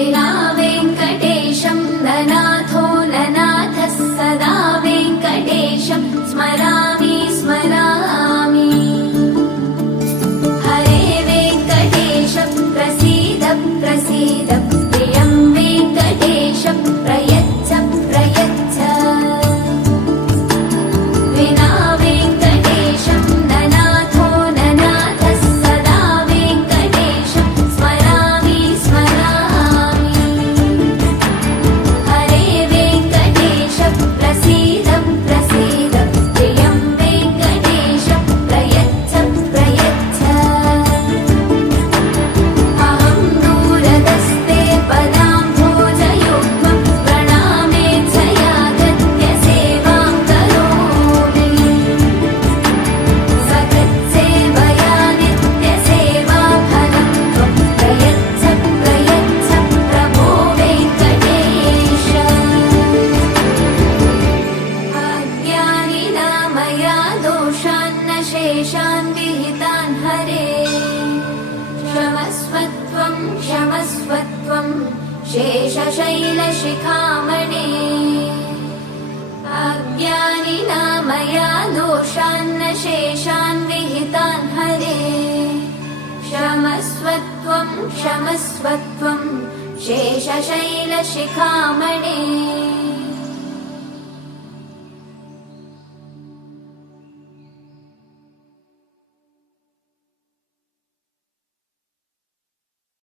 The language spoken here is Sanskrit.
विना वेङ्कटेशं ननाथो ननाथः सदा वेङ्कटेशं स्मरामि स्मरामि। हरे वेङ्कटेश प्रसीद प्रसीद प्रियं वेङ्कटेश प्रयच्छ प्रयच्छ। विना वेङ्कटेशं ननाथो ननाथः सदा वेङ्कटेशं स्मरामि स्मरामि। हरे वेङ्कटेश प्रसीद प्रसीद प्रियं वेङ्कटेश प्रयच्छ प्रयच्छ। अहं दूरदस्ते पदाम्भोजयुग्मं प्रणामेच्छयागत्य सेवां करोमि। सकृत्सेवया नित्यसेवाफलं त्वं प्रयच्छ प्रयच्छ प्रभो वेङ्कटेश। अज्ञानिना मया दोषान्न शेषान् विहितान् हरे क्षमस्वत्वं क्षमस्वत्वं शेषशैलशिखामणे। अज्ञानिना मया दोषान्न शेषान् विहितान् हरे क्षमस्वत्वं क्षमस्वत्वं शेषशैलशिखामणे।